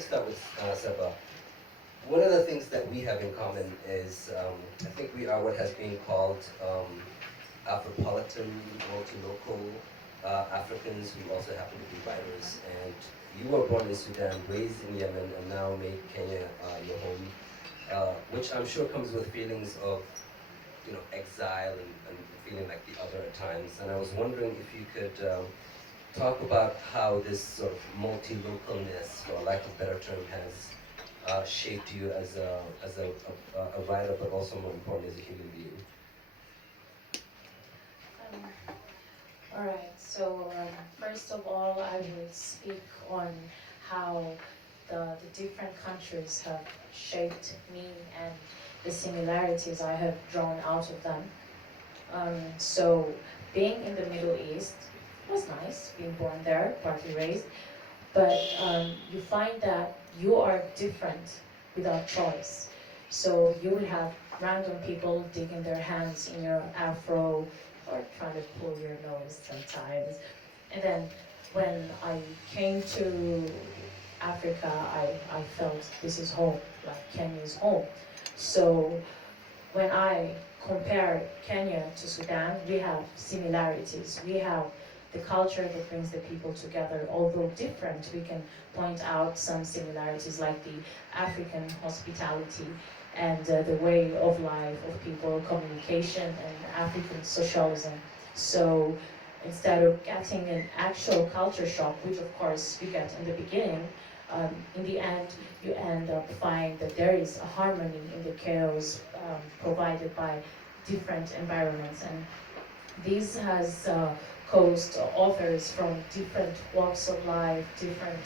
to start with Saba. One of the things that we have in common is I think we are what has been called Afropolitan, multi-local Africans who also happen to be writers. And you were born in Sudan, raised in Yemen, and now made Kenya your home, which I'm sure comes with feelings of exile and feeling like the other at times. And I was wondering if you could talk about how this sort of multi-localness, for lack of a better term, has shaped you as a writer, but also more important as a human being. Um, all right, so first of all, I will speak on how the different countries have shaped me and the similarities I have drawn out of them. So being in the Middle East was nice, being born there, partly raised, but you find that you are different without choice. So you will have random people digging their hands in your afro or trying to pull your nose sometimes. And then when I came to Africa, I felt this is home, like Kenya is home. So when I compare Kenya to Sudan, we have similarities. We have the culture that brings the people together. Although different, we can point out some similarities like the African hospitality and the way of life of people, communication, and African socialism. So instead of getting an actual culture shock, which of course you get in the beginning, in the end, you end up finding that there is a harmony in the chaos provided by different environments. And this has caused authors from different walks of life, different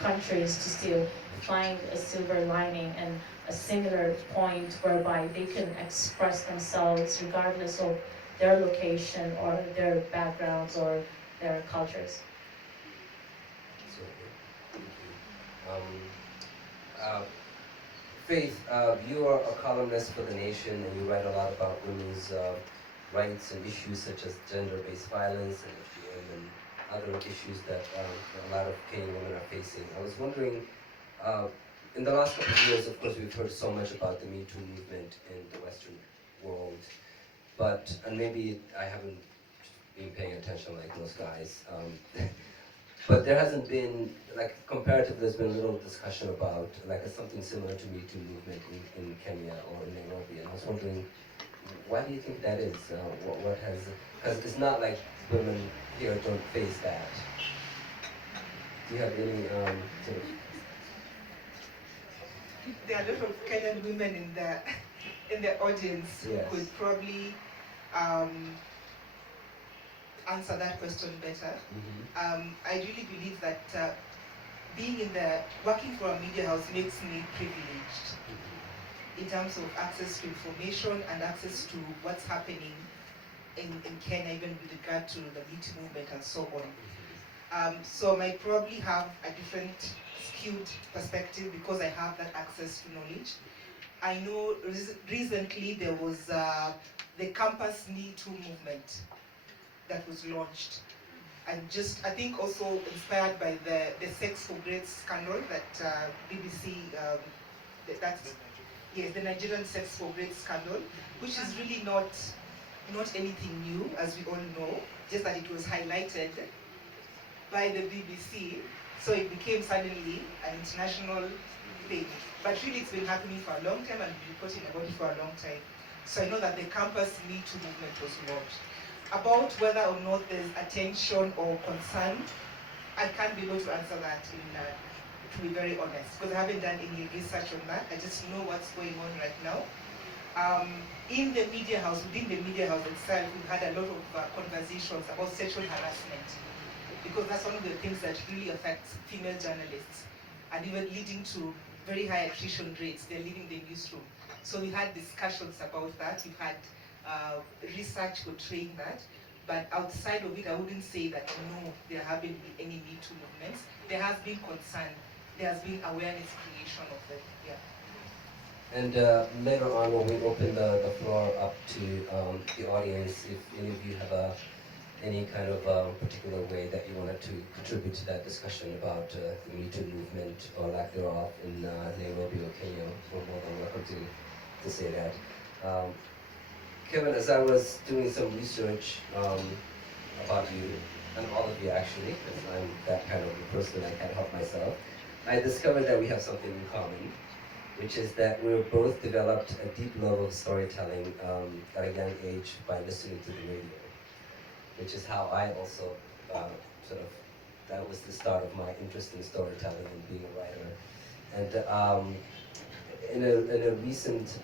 countries to still find a silver lining and a similar point whereby they can express themselves regardless of their location or their backgrounds or their cultures. Uh, Faith, you are a columnist for The Nation, and you write a lot about women's rights and issues such as gender-based violence and FGM and other issues that a lot of Kenyan women are facing. I was wondering, in the last couple of years, of course, we've heard so much about the Me Too movement in the Western world, and maybe I haven't been paying attention like those guys. But there hasn't been, like, comparatively, there's been little discussion about, like, something similar to Me Too movement in Kenya or in Nairobi. And I was wondering, why do you think that is? What has, because it's not like women here don't face that. Do you have any sort of... There are a lot of Kenyan women in the audience who could probably answer that question better. I really believe that working for a media house makes me privileged in terms of access to information and access to what's happening in Kenya, even with regard to the Me Too movement and so on. So I might probably have a different skewed perspective because I have that access to knowledge. I know recently there was the Campus Me Too movement that was launched. And I think also inspired by the Sex for Grades scandal that BBC, the Nigerian Sex for Grades scandal, which is really not anything new, as we all know, just that it was highlighted by the BBC, so it became suddenly an international thing. But really it's been happening for a long time and been reporting about it for a long time. So I know that the Campus Me Too movement was launched. About whether or not there's attention or concern, I can't be able to answer that to be very honest, because I haven't done any research on that. I just know what's going on right now. In the media house, within the media house itself, we've had a lot of conversations about sexual harassment, because that's one of the things that really affects female journalists, and even leading to very high attrition rates. They're leaving the newsroom. So we had discussions about that. We've had research portraying that, but outside of it, I wouldn't say that no, there haven't been any Me Too movements. There has been concern, there has been awareness creation of it. Yeah. And later on, when we open the floor up to the audience, if any of you have any kind of particular way that you wanted to contribute to that discussion about the Me Too movement or lack thereof in Nairobi or Kenya, you're more than welcome to say that. Kevin, as I was doing some research about you, and all of you actually, because I'm that kind of a person, I can't help myself, I discovered that we have something in common, which is that we both developed a deep love of storytelling at a young age by listening to the radio, which is how I also sort of, that was the start of my interest in storytelling and being a writer. And in a recent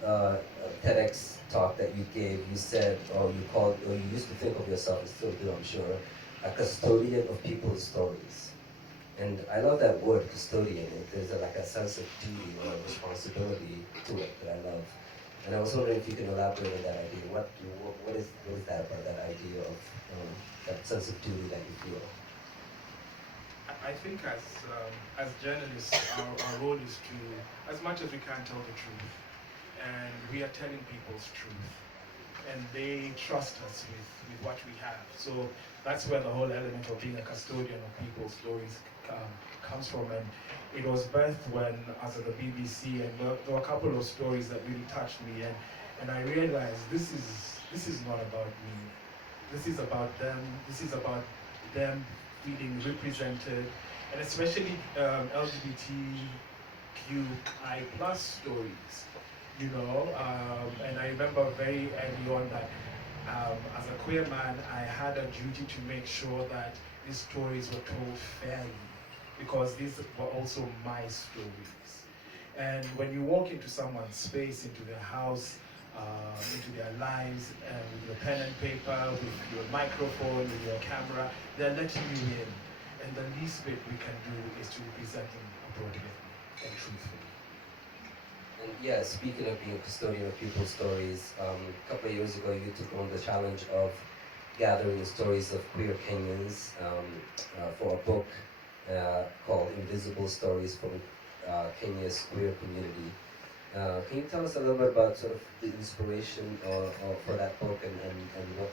TEDx talk that you gave, you said, or you called, or you used to think of yourself, and still do, I'm sure, a custodian of people's stories. And I love that word, custodian. There's like a sense of duty or responsibility to it that I love. And I was wondering if you can elaborate on that idea. What is that about that idea of that sense of duty that you feel? I think as journalists, our role is to, as much as we can, tell the truth. And we are telling people's truth. And they trust us with what we have. So that's where the whole element of being a custodian of people's stories comes from. And it was birthed when I was at the BBC, and there were a couple of stories that really touched me. And I realized this is not about me. This is about them. This is about them feeling represented, and especially LGBTQI plus stories. You know, and I remember very early on that as a queer man, I had a duty to make sure that these stories were told fairly, because these were also my stories. And when you walk into someone's space, into their house, into their lives, with your pen and paper, with your microphone, with your camera, they're letting you in. And the least bit we can do is to represent them appropriately and truthfully. And yeah, speaking of being a custodian of people's stories, a couple of years ago you took on the challenge of gathering the stories of queer Kenyans for a book called Invisible Stories from Kenya's Queer Community. Can you tell us a little bit about sort of the inspiration or for that book and what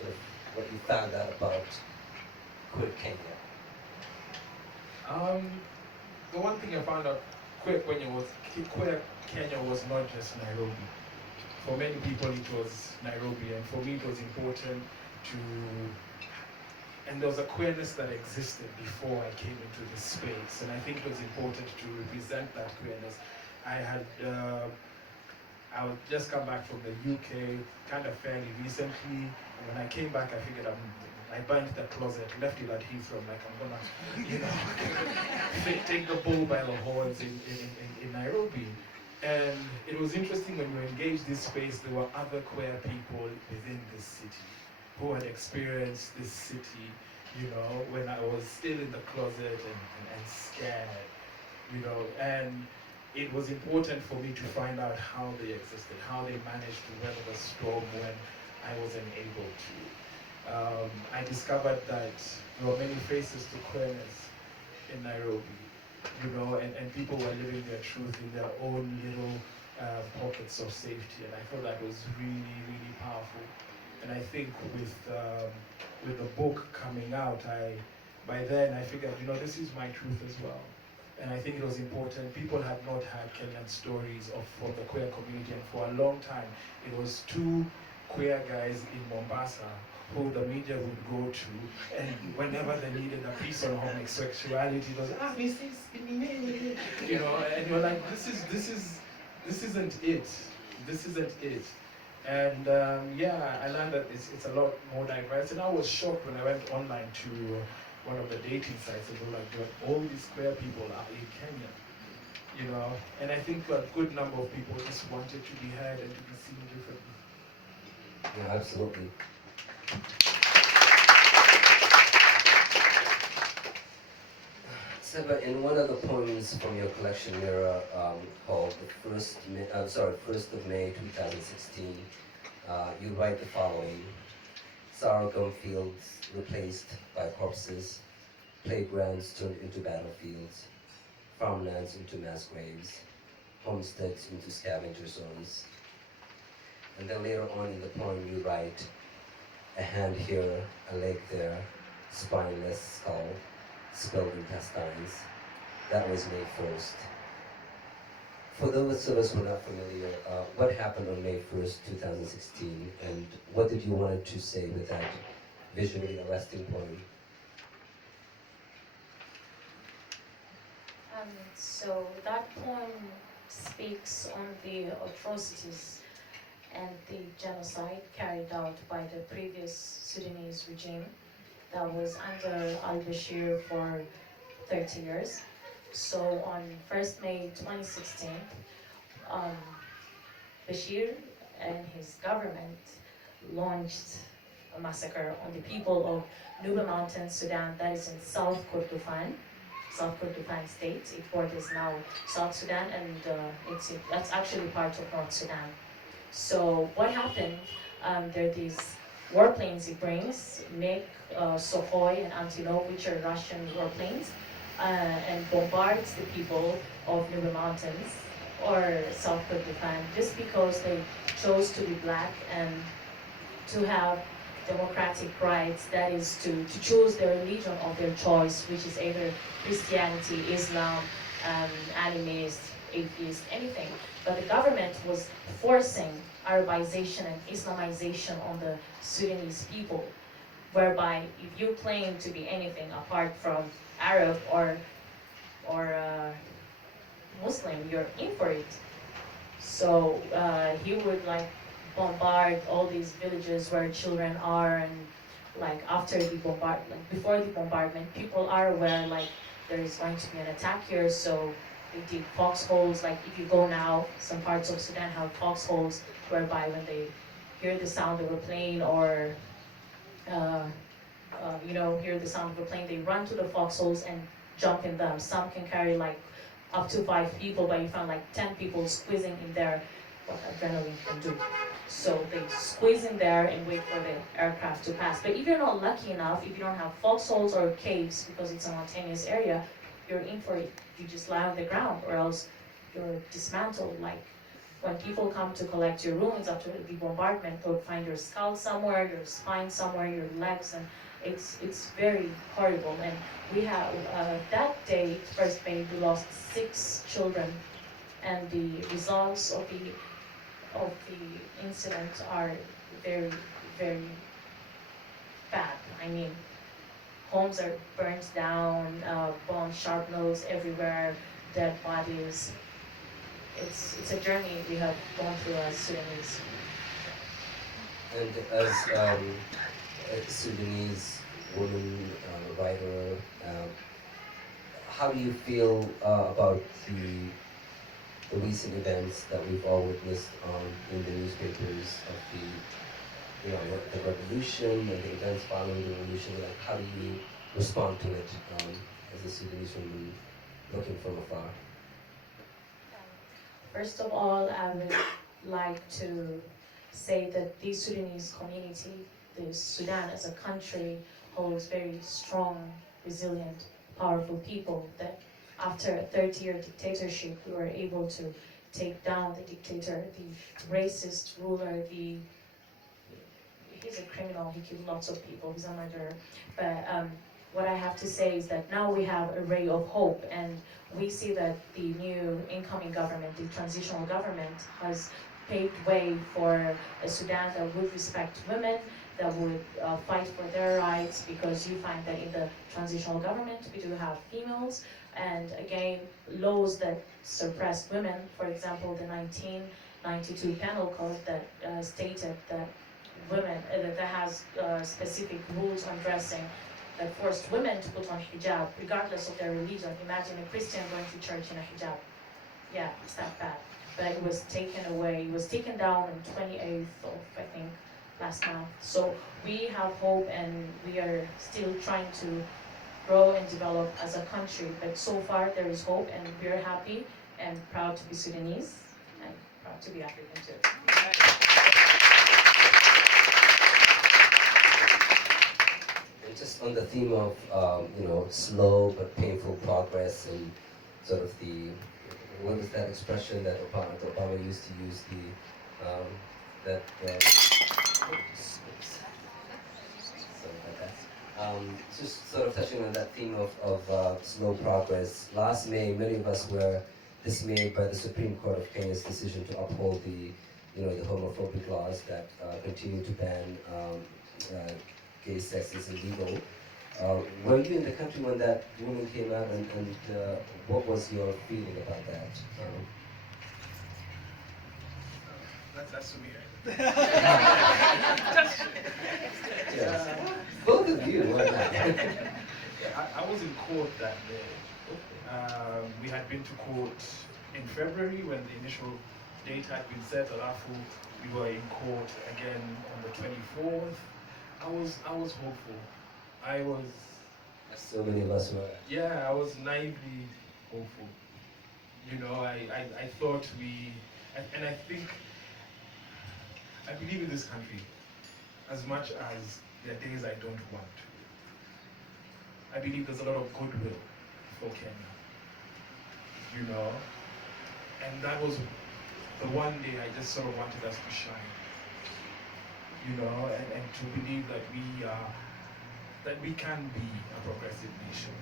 sort of what you found out about queer Kenya? The one thing I found out queer Kenya was not just Nairobi. For many people it was Nairobi, and for me it was important to, and there was a queerness that existed before I came into this space, and I think it was important to represent that queerness. I just come back from the UK kind of fairly recently. When I came back, I figured I burned the closet, left it at Heathrow, like I'm gonna, take the bull by the horns in Nairobi. And it was interesting when you engaged this space, there were other queer people within this city who had experienced this city, when I was still in the closet and scared, and it was important for me to find out how they existed, how they managed to weather the storm when I wasn't able to. I discovered that there were many faces to queerness in Nairobi, and people were living their truth in their own little pockets of safety, and I thought that was really, really powerful. And I think with the book coming out, by then I figured, this is my truth as well. And I think it was important. People had not had Kenyan stories from the queer community, and for a long time, it was two queer guys in Mombasa who the media would go to, and whenever they needed a piece on homosexuality, it was and you're like, this isn't it. This isn't it. And I learned that it's a lot more diverse, and I was shocked when I went online to one of the dating sites, and they were like, all these queer people are in Kenya, and I think a good number of people just wanted to be heard and to be seen differently. Yeah, absolutely. Saba, in one of the poems from your collection, Mira, called the 1st of May 2016, you write the following: sorghum fields replaced by corpses, playgrounds turned into battlefields, farmlands into mass graves, homesteads into scavenger zones. And then later on in the poem you write, a hand here, a leg there, spineless skull, spilled intestines. That was May 1st. For those of us who are not familiar, what happened on May 1st, 2016, and what did you want to say with that visually arresting poem? So that poem speaks on the atrocities and the genocide carried out by the previous Sudanese regime that was under al-Bashir for 30 years. So on 1st May 2016, um, Bashir and his government launched a massacre on the people of Nuba Mountain, Sudan, that is in South Kordofan state. It borders now South Sudan, and that's actually part of North Sudan. So what happened? There are these warplanes he brings, MiG, Sukhoi, and Antonov, which are Russian warplanes, and bombards the people of Nuba Mountains or South Kordofan just because they chose to be black and to have democratic rights, that is to choose the religion of their choice, which is either Christianity, Islam, animist, atheist, anything. But the government was forcing Arabization and Islamization on the Sudanese people, whereby if you claim to be anything apart from Arab or Muslim, you're in for it. So he would like bombard all these villages where children are, and like after the before the bombardment, people are aware like there is going to be an attack here, so they dig foxholes. Like if you go now, some parts of Sudan have foxholes whereby when they hear the sound of a plane or uh, hear the sound of a plane, they run to the foxholes and jump in them. Some can carry like up to 5 people, but you found like 10 people squeezing in there, what adrenaline can do. So they squeeze in there and wait for the aircraft to pass. But if you're not lucky enough, if you don't have foxholes or caves, because it's a mountainous area, you're in for it. You just lie on the ground, or else you're dismantled. Like when people come to collect your ruins after the bombardment, they'll find your skull somewhere, your spine somewhere, your legs, and it's very horrible. And we have that day, 1st May, we lost 6 children, and the results of the incident are very, very bad. I mean, homes are burned down, bone sharpnels everywhere, dead bodies. It's a journey we have gone through as Sudanese. And as a Sudanese woman, writer, how do you feel about the recent events that we've all witnessed in the newspapers of the revolution and the events following the revolution? Like, how do you respond to it as a Sudanese woman looking from afar? First of all, I would like to say that the Sudanese community, the Sudan as a country, holds very strong, resilient, powerful people that after a 30-year dictatorship, we were able to take down the dictator, the racist ruler, he's a criminal, he killed lots of people, he's a murderer. But what I have to say is that now we have a ray of hope, and we see that the new incoming government, the transitional government, has paved way for a Sudan that would respect women, that would fight for their rights, because you find that in the transitional government we do have females, and again, laws that suppressed women. For example, the 1992 Penal Code that stated that women, that has specific rules on dressing that forced women to put on hijab regardless of their religion. Imagine a Christian going to church in a hijab. Yeah, it's that bad. But it was taken away, it was taken down on 28th of, I think, last month. So we have hope, and we are still trying to grow and develop as a country. But so far there is hope, and we are happy and proud to be Sudanese and proud to be African too. And just on the theme of slow but painful progress, and sort of what is that expression that Obama used to use, Sorry about that. Just sort of touching on that theme of slow progress. Last May, many of us were dismayed by the Supreme Court of Kenya's decision to uphold the homophobic laws that continue to ban gay sex is illegal. Were you in the country when that ruling came out, and what was your feeling about that? That's for me. Yes. Both of you. Why not? I was in court that day. We had been to court in February when the initial date had been set. Alafu, we were in court again on the 24th. I was hopeful. So many of us were. Yeah, I was naively hopeful. You know, I thought and I think, I believe in this country as much as there are days I don't want to. I believe there's a lot of goodwill for Kenya, you know, and that was the one day I just sort of wanted us to shine, you know, and to believe that we can be a progressive nation.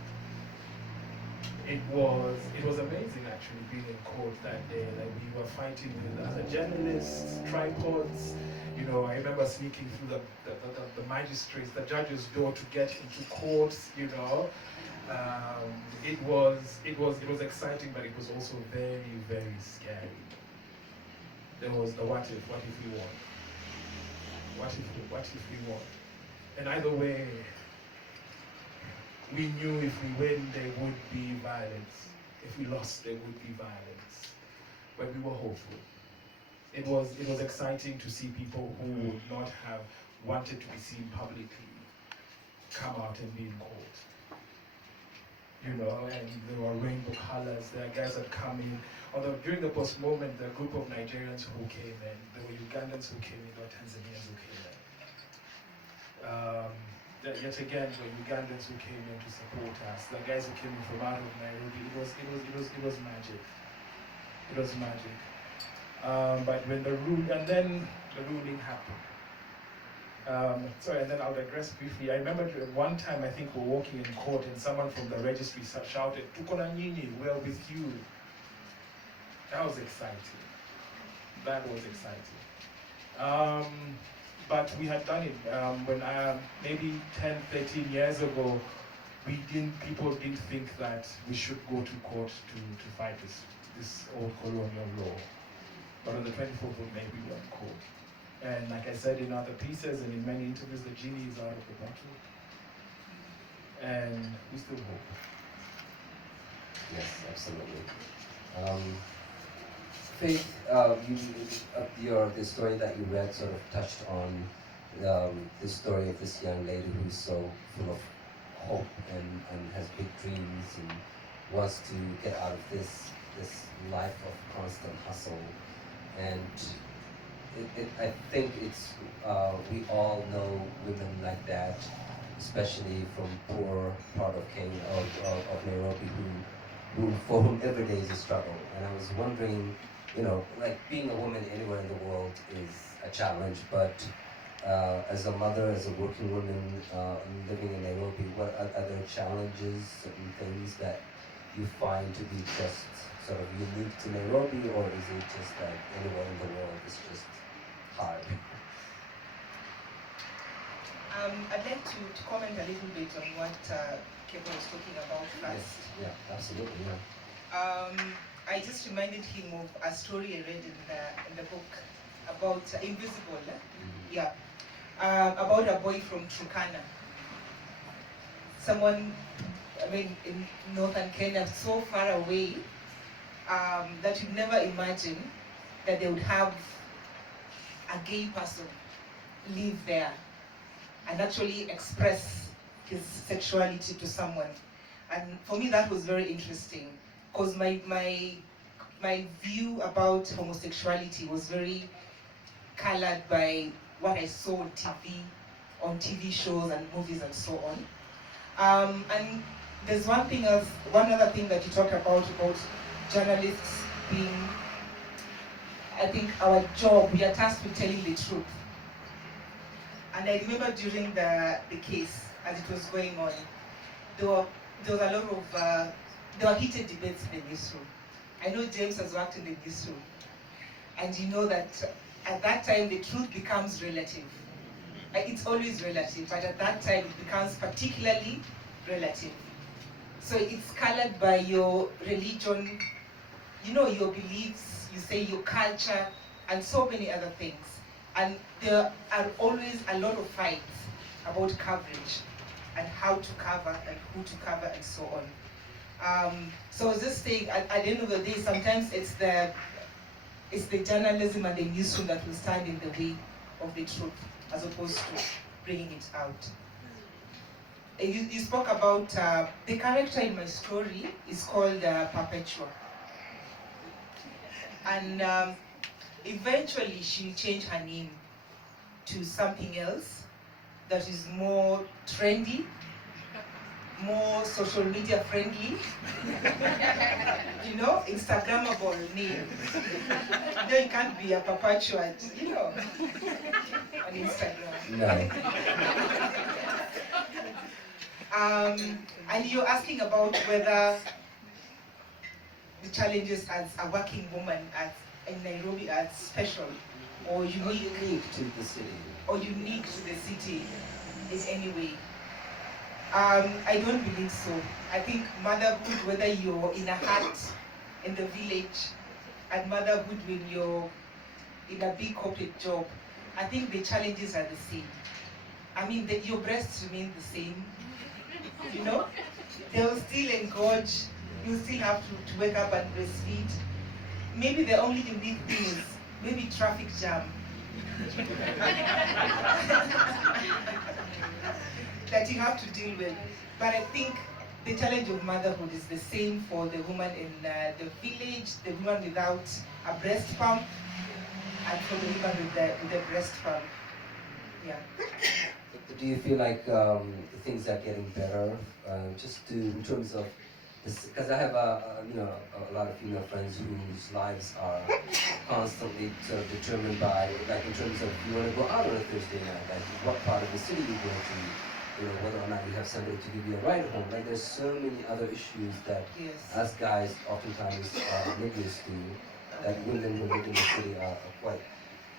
It was amazing actually being in court that day. Like, we were fighting with other journalists, tripods. You know, I remember sneaking through the magistrates, the judge's door to get into courts. You know, it was exciting, but it was also very, very scary. There was the what if we won? What if we won? And either way, we knew if we win, there would be violence. If we lost, there would be violence. But we were hopeful. It was exciting to see people who would not have wanted to be seen publicly come out and be in court. You know, and there were rainbow colors. There are guys that come in. Although during the post-moment, there were a group of Nigerians who came in. There were Ugandans who came in. There were Tanzanians who came in. Yet again, the Ugandans who came in to support us, the guys who came in from out of Nairobi, it was magic. It was magic. But when the ruling happened. And then I'll digress briefly. I remember one time, I think we were walking in court and someone from the registry shouted, "Tuko na nyinyi, we're with you." That was exciting. That was exciting. But we had done it when maybe 10, 13 years ago. People didn't think that we should go to court to fight this old colonial law. But on the 24th of May, we were in court. And like I said in other pieces and in many interviews, the genie is out of the bottle. And we still hope. Yes, absolutely. Faith, the story that you read sort of touched on the story of this young lady who's so full of hope and has big dreams and wants to get out of this life of constant hustle. And I think we all know women like that, especially from poor part of Kenya, of Nairobi, for whom every day is a struggle. And I was wondering, like, being a woman anywhere in the world is a challenge, but as a mother, as a working woman living in Nairobi, what are there challenges and things that you find to be just sort of unique to Nairobi, or is it just that anywhere in the world is just hard? I'd like to comment a little bit on what Kepo was talking about first. Yes. Yeah, absolutely. Yeah. I just reminded him of a story I read in the book about Invisible. Yeah, about a boy from Turkana. Someone, in northern Kenya, so far away that you'd never imagine that they would have a gay person live there and actually express his sexuality to someone. And for me, that was very interesting, because my view about homosexuality was very colored by what I saw on TV shows and movies and so on. And there's one other thing that you talk about journalists being, I think our job, we are tasked with telling the truth. And I remember during the case, as it was going on, there was a lot of, there were heated debates in the newsroom. I know James has worked in the newsroom, and you know that at that time the truth becomes relative. It's always relative, but at that time it becomes particularly relative. So it's colored by your religion, you know, your beliefs, you say your culture, and so many other things. And there are always a lot of fights about coverage and how to cover and who to cover and so on. So I was just saying, at the end of the day, sometimes it's the journalism and the newsroom that will stand in the way of the truth, as opposed to bringing it out. You spoke about the character in my story is called Perpetua, and eventually she'll change her name to something else that is more trendy, more social media friendly, you know, Instagrammable name. No, you can't be a perpetual, you know, on Instagram. No. And you're asking about whether the challenges as a working woman in Nairobi are special or unique to the city. Or unique to the city in any way. I don't believe so. I think motherhood, whether you're in a hut in the village, and motherhood when you're in a big corporate job, I think the challenges are the same. I mean, your breasts remain the same, you know? They'll still engorge, you still have to wake up and breastfeed. Maybe the only unique thing is maybe traffic jam. That you have to deal with. But I think the challenge of motherhood is the same for the woman in the village, the woman without a breast pump, and for the woman with the breast pump. Yeah. Do you feel like things are getting better, in terms of this? Because I have a lot of female friends whose lives are constantly sort of determined by, like, in terms of you want to go out on a Thursday night, like what part of the city you go to, you know, whether or not you have somebody to give you a ride home. Like, there's so many other issues that us guys oftentimes are oblivious to, that women who live in the city are quite.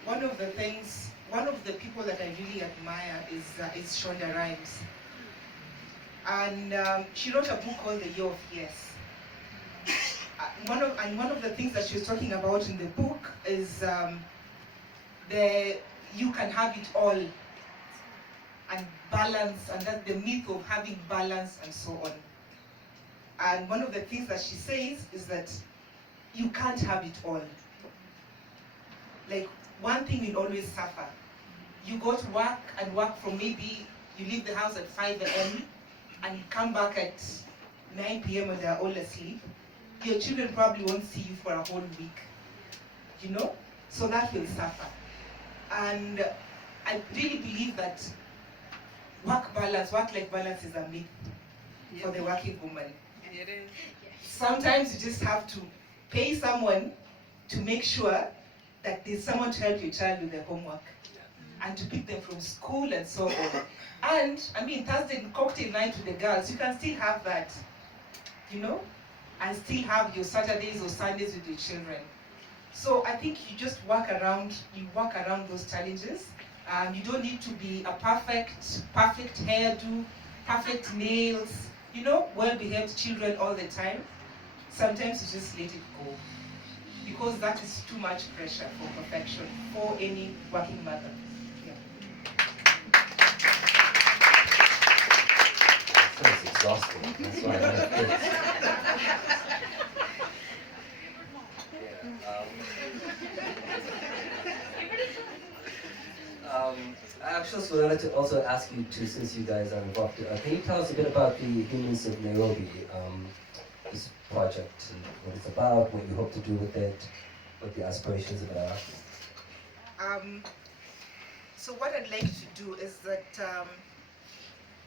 One of the people that I really admire is Shonda Rhimes. And she wrote a book called The Year of Yes. One of the things that she was talking about in the book is you can have it all, and balance, and that's the myth of having balance and so on. And one of the things that she says is that you can't have it all. Like, one thing will always suffer. You go to work and work from, maybe you leave the house at 5 a.m. and you come back at 9 p.m. when they're all asleep. Your children probably won't see you for a whole week, you know? So that will suffer. And I really believe that work-life balance is a myth for the working woman. It is. Sometimes you just have to pay someone to make sure that there's someone to help your child with their homework and to pick them from school and so on. And, I mean, Thursday cocktail night with the girls, you can still have that, you know? And still have your Saturdays or Sundays with your children. So I think you just work around those challenges. You don't need to be a perfect hairdo, perfect nails, you know, well-behaved children all the time. Sometimes you just let it go, because that is too much pressure for perfection for any working mother. Yeah. Sounds exhausting. That's why I have kids. I actually wanted to also ask you too, since you guys are involved, can you tell us a bit about the Humans of Nairobi, this project, and what it's about, what you hope to do with it, what the aspirations of it are? So what I'd like to do is that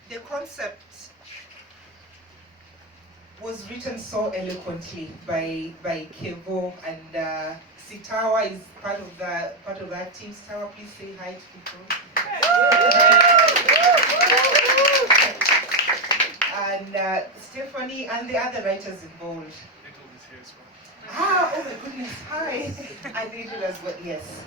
the concept was written so eloquently by Kevo, and Sitawa is part of that team. Sitawa, please say hi to people. And Stephanie and the other writers involved. Oh my goodness, hi. I did it as well, yes.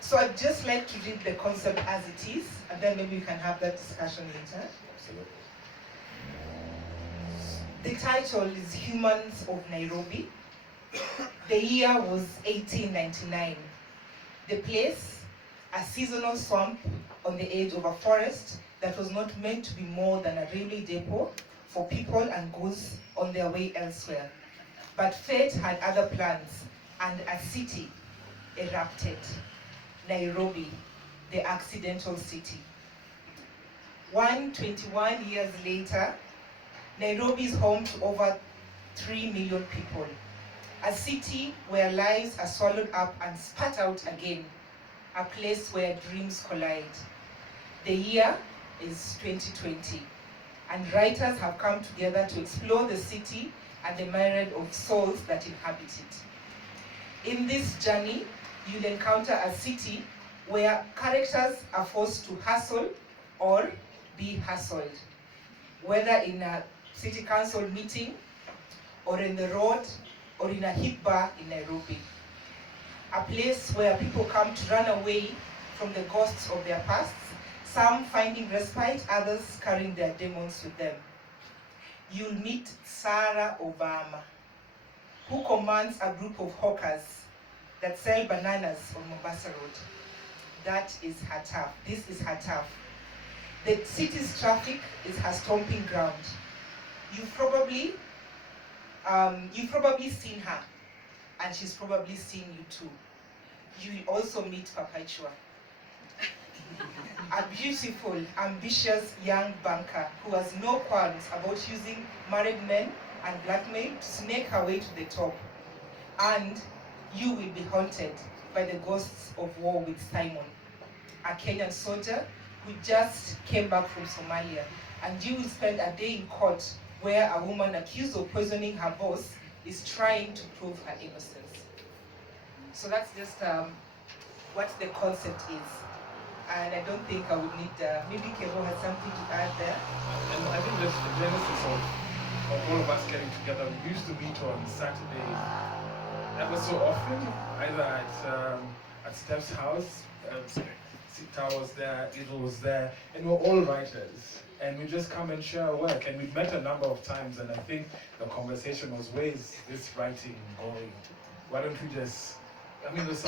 So I'd just like to read the concept as it is, and then maybe we can have that discussion later. Absolutely. The title is Humans of Nairobi. The year was 1899. The place, a seasonal swamp on the edge of a forest that was not meant to be more than a railway depot for people and goods on their way elsewhere. But fate had other plans, and a city erupted. Nairobi, the accidental city. 121 years later, Nairobi is home to over 3 million people. A city where lives are swallowed up and spat out again. A place where dreams collide. The year is 2020, and writers have come together to explore the city and the myriad of souls that inhabit it. In this journey, you'll encounter a city where characters are forced to hustle or be hustled, whether in a city council meeting, or in the road, or in a hip bar in Nairobi. A place where people come to run away from the ghosts of their pasts, some finding respite, others carrying their demons with them. You'll meet Sarah Obama, who commands a group of hawkers that sell bananas on Mombasa Road. That is her turf. This is her turf. The city's traffic is her stomping ground. You've probably seen her, and she's probably seen you too. You will also meet Perpetua, a beautiful, ambitious young banker who has no qualms about using married men and blackmail to snake her way to the top. And you will be haunted by the ghosts of war with Simon, a Kenyan soldier who just came back from Somalia. And you will spend a day in court where a woman accused of poisoning her boss is trying to prove her innocence. So that's just what the concept is. And I don't think I would need, maybe Kevo has something to add there. And I think that's the genesis of all of us getting together. We used to meet on Saturdays, ever so often, either at Steph's house, Sita was there, Idil was there, and we're all writers. And we just come and share our work. And we've met a number of times, and I think the conversation was, where is this writing going? Why don't we just, I mean, those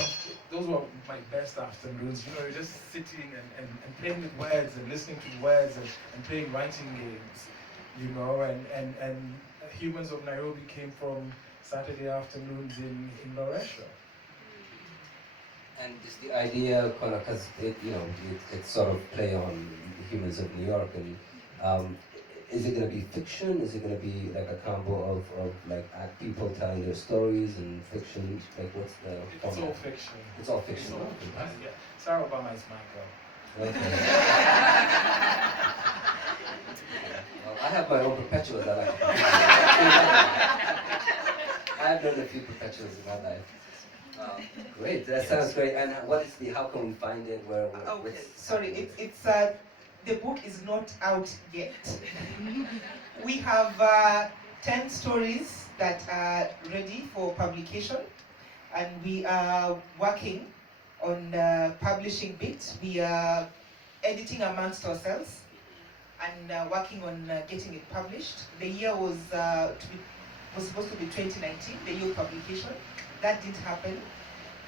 were my best afternoons, you know, you're just sitting and playing with words and listening to words and playing writing games, you know, and Humans of Nairobi came from Saturday afternoons in Loresha. And is the idea kind of, because it's sort of play on the Humans of New York, and is it going to be fiction? Is it going to be like a combo of like people telling their stories and fiction? Like what's the It's format? all fiction. It's all fiction. Yeah. Sarah Obama is my girl. Okay. Well, I have my own perpetuals I like. I've known a few perpetuals in my life. Great, that sounds great. And what is how can we find it? Okay, sorry, it's the book is not out yet. We have 10 stories that are ready for publication, and we are working on the publishing bit. We are editing amongst ourselves and working on getting it published. The year was supposed to be 2019, the year of publication. That didn't happen.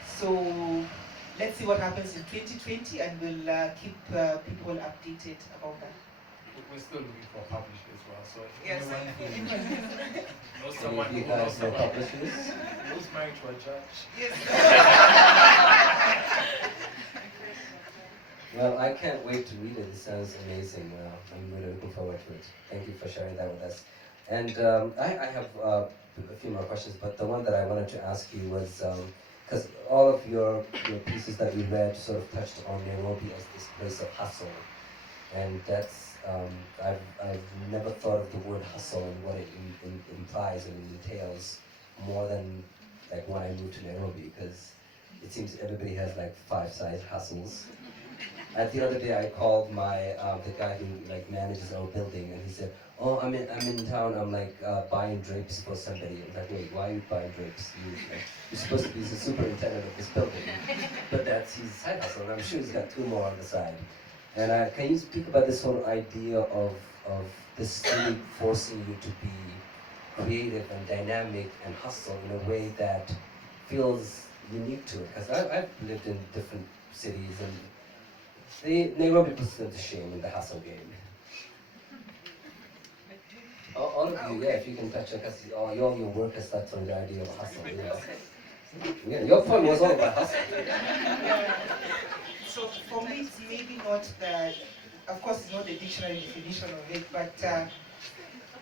So let's see what happens in 2020, and we'll keep people updated about that. We're still looking for a publisher as well. So if Yes. anyone who knows someone who you knows guys know someone publishers? who's married to a judge. Yes. Well, I can't wait to read it. It sounds amazing. I'm really looking forward to it. Thank you for sharing that with us. And I have a few more questions, but the one that I wanted to ask you was, because all of your pieces that we read sort of touched on Nairobi as this place of hustle. And that's I've never thought of the word hustle and what it implies and entails more than like when I moved to Nairobi, because it seems everybody has like 5 side hustles. The other day I called my the guy who like manages our building, and he said, "Oh, I'm in town. I'm like buying drapes for somebody." I'm like, "Wait, why are you buying drapes? You're supposed to be the superintendent of this building." But that's his side hustle, and I'm sure he's got 2 more on the side. And can you speak about this whole idea of the city forcing you to be creative and dynamic and hustle in a way that feels unique to it? Because I've lived in different cities, and Nairobi puts them to shame in the hustle game. All of you, yeah, if you can touch on, because all your work has touched on the idea of hustle. Yeah, your point was all about hustle. So for me, it's maybe not that, of course, it's not the dictionary definition of it, but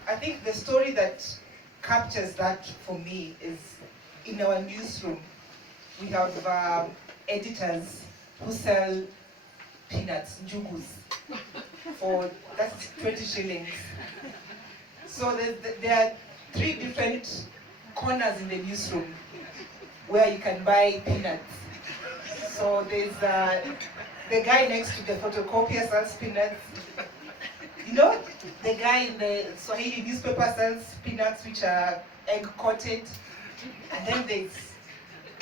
I think the story that captures that for me is in our newsroom. We have editors who sell peanuts, njugus, for that's 20 shillings. So there are 3 different corners in the newsroom where you can buy peanuts. So there's the guy next to the photocopier sells peanuts. You know, the guy in the Swahili newspaper sells peanuts which are egg coated. And then there's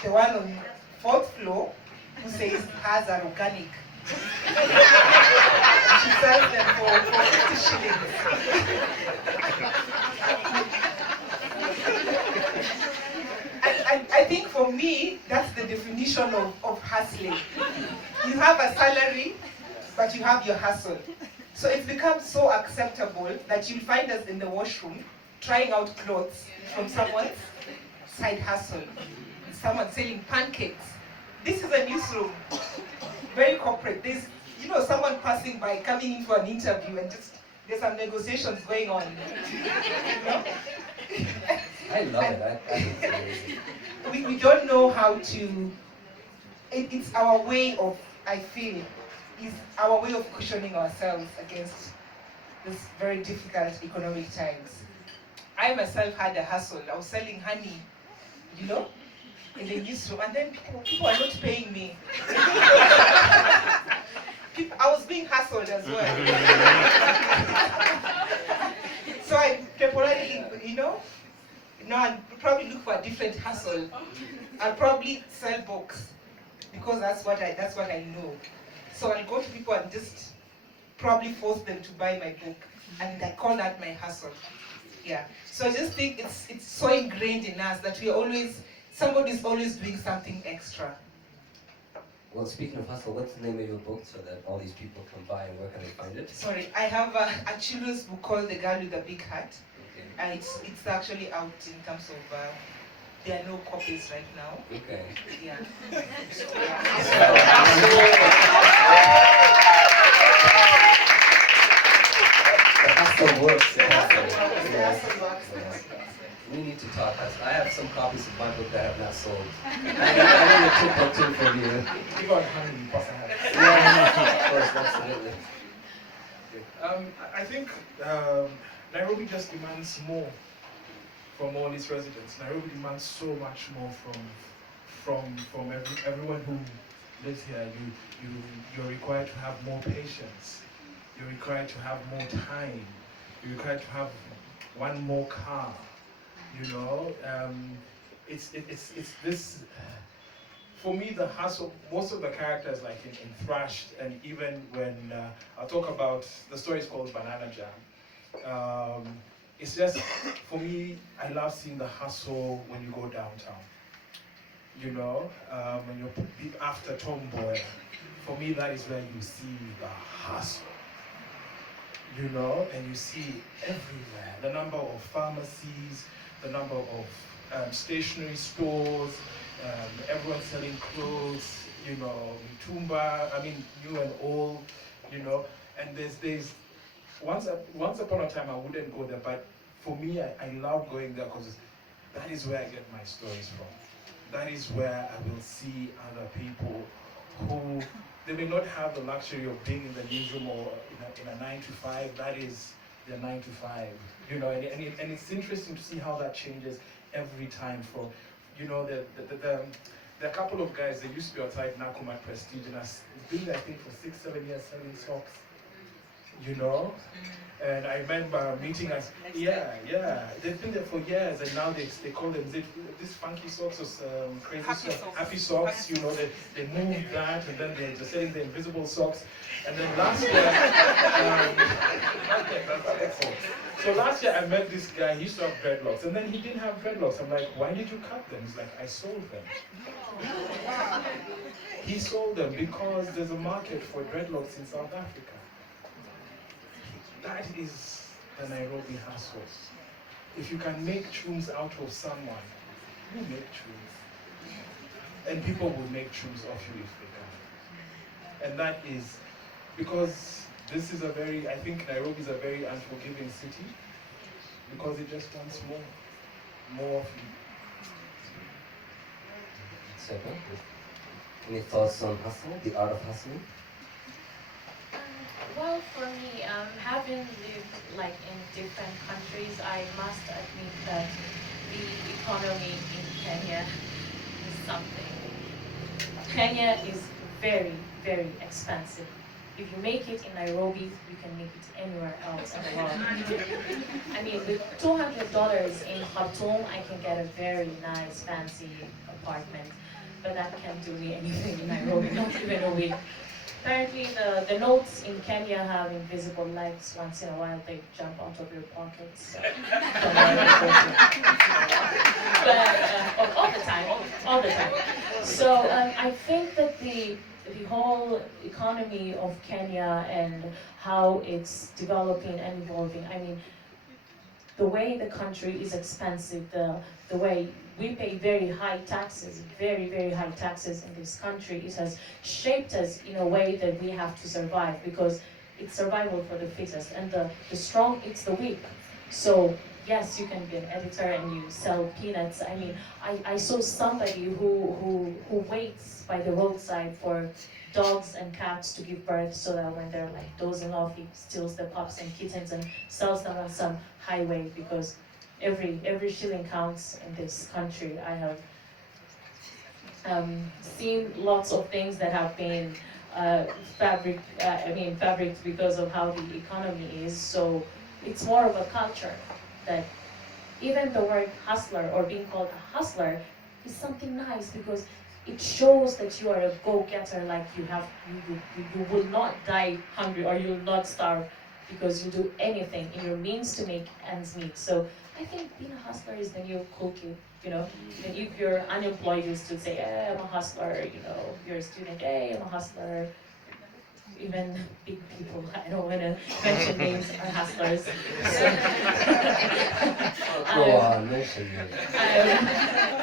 the one on 4th floor who says hers are organic. She sells them for 50 shillings. I think for me, that's the definition of hustling. You have a salary, but you have your hustle. So it's become so acceptable that you'll find us in the washroom trying out clothes from someone's side hustle. Someone selling pancakes. This is a newsroom, very corporate. There's, someone passing by, coming in for an interview, and just there's some negotiations going on. I love it. I think it's amazing. We don't know how to. It's our way of, I feel, is our way of cushioning ourselves against this very difficult economic times. I myself had a hustle. I was selling honey, in the newsroom, and then people are not paying me. I was being hustled as well. So I temporarily, I'll probably look for a different hustle. I'll probably sell books because that's what I know. So I'll go to people and just probably force them to buy my book, and I call that my hustle. Yeah. So I just think it's so ingrained in us that somebody's always doing something extra. Well, speaking of hustle, what's the name of your book so that all these people can buy, and where can they find it? Sorry, I have a children's book called The Girl with the Big Hat. Okay. And it's actually out in terms of, there are no copies right now. Okay. Yeah. The hustle works. The hustle works. We need to talk. I have some copies of my book that have not sold. I need a tip or two from you. You got hungry, perhaps. Yeah, of course, absolutely. I think Nairobi just demands more from all its residents. Nairobi demands so much more from everyone who lives here. You're required to have more patience. You're required to have more time. You're required to have one more car. It's this. For me, the hustle, most of the characters, like in Thrashed, and even when I'll talk about, the story is called Banana Jam. It's just, for me, I love seeing the hustle when you go downtown. When you're after Tomboy, for me, that is where you see the hustle. And you see everywhere, the number of pharmacies, the number of stationery stores, everyone selling clothes, mitumba, new and old, and there's once upon a time I wouldn't go there, but for me, I love going there because that is where I get my stories from. That is where I will see other people who they may not have the luxury of being in the newsroom or in a 9 to 5. That is their 9 to 5. You know, and it's interesting to see how that changes every time. From, you know, there are a couple of guys, they used to be outside Nakumatt Prestige, and I've been there, I think, for 6-7 years selling socks. You know? And I remember meeting us, they've been there for years, and now they call them these funky socks or crazy socks, happy socks, you know, they moved that, and then they're just selling the invisible socks. And then last year, so last year I met this guy, he used to have dreadlocks, and then he didn't have dreadlocks. I'm like, why did you cut them? He's like, I sold them. He sold them because there's a market for dreadlocks in South Africa. That is the Nairobi hustle. If you can make tunes out of someone, you make tunes. And people will make tunes of you if they can. And that is because this is I think Nairobi is a very unforgiving city because it just wants more of you. Saba, any thoughts on hustle, the art of hustling? Well, for me, having lived like in different countries, I must admit that the economy in Kenya is something. Kenya is very, very expensive. If you make it in Nairobi, you can make it anywhere else in the world. I mean, with $200 in Khartoum, I can get a very nice, fancy apartment. But that can't do me anything in Nairobi, not even a week. Apparently, the notes in Kenya have invisible legs. Once in a while, they jump out of your pockets. But all the time. So I think that the whole economy of Kenya and how it's developing and evolving. I mean, the way the country is expensive, the way we pay very high taxes, very, very high taxes in this country, it has shaped us in a way that we have to survive because it's survival for the fittest, and the strong eats the weak. So yes, you can be an editor and you sell peanuts. I mean, I saw somebody who waits by the roadside for dogs and cats to give birth so that when they're like dozing off, he steals the pups and kittens and sells them on some highway because every shilling counts in this country. I have seen lots of things that have been fabric because of how the economy is. So it's more of a culture that even the word hustler or being called a hustler is something nice because it shows that you are a go-getter, like you will not die hungry or you will not starve because you do anything in your means to make ends meet. So I think being a hustler is the new cool kid, you know. And if you're unemployed, you still say, hey, I'm a hustler, you know. If you're a student, hey, I'm a hustler. Even big people, I don't want to mention names, are hustlers. So, Go on, mention names.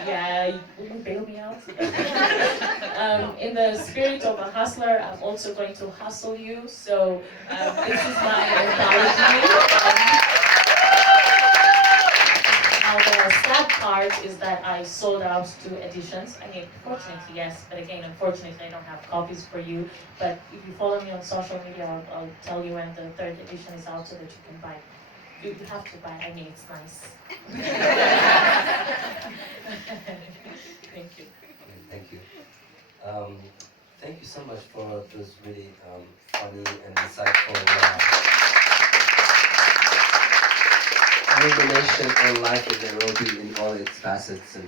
yeah, will you bail me out? In the spirit of a hustler, I'm also going to hustle you. So this is my anthology. Now the sad part is that I sold out 2 editions. I mean, fortunately, yes, but again, unfortunately, I don't have copies for you. But if you follow me on social media, I'll tell you when the 3rd edition is out so that you can buy. You have to buy. I mean, it's nice. Thank you. Thank you. Thank you so much for those really funny and insightful illumination on life in Nairobi in all its facets and